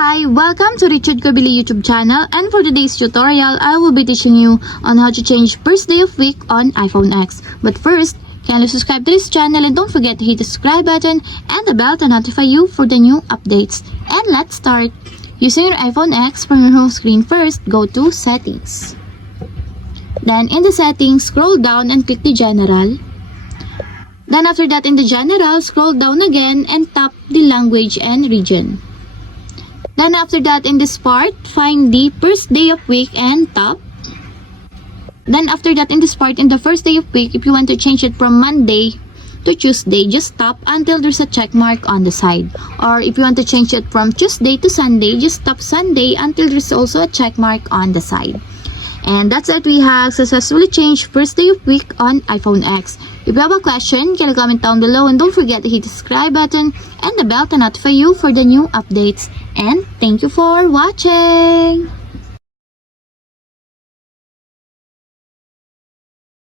Hi, welcome to Richard Kabili YouTube channel, and for today's tutorial, I will be teaching you on how to change first day of week on iPhone X. But first, kindly subscribe to this channel and don't forget to hit the subscribe button and the bell to notify you for the new updates. And let's start. Using your iPhone X, from your home screen first, go to Settings. Then in the Settings, scroll down and click the General. Then after that in the General, scroll down again and tap the Language and Region. Then after that in this part, find the first day of week and tap. Then after that in this part, in the first day of week, if you want to change it from Monday to Tuesday, just tap until there's a check mark on the side. Or if you want to change it from Tuesday to Sunday, just tap Sunday until there's also a check mark on the side. And that's it, we have successfully changed first day of week on iPhone X. If you have a question, can you comment down below, and don't forget to hit the subscribe button and the bell to notify you for the new updates. And thank you for watching!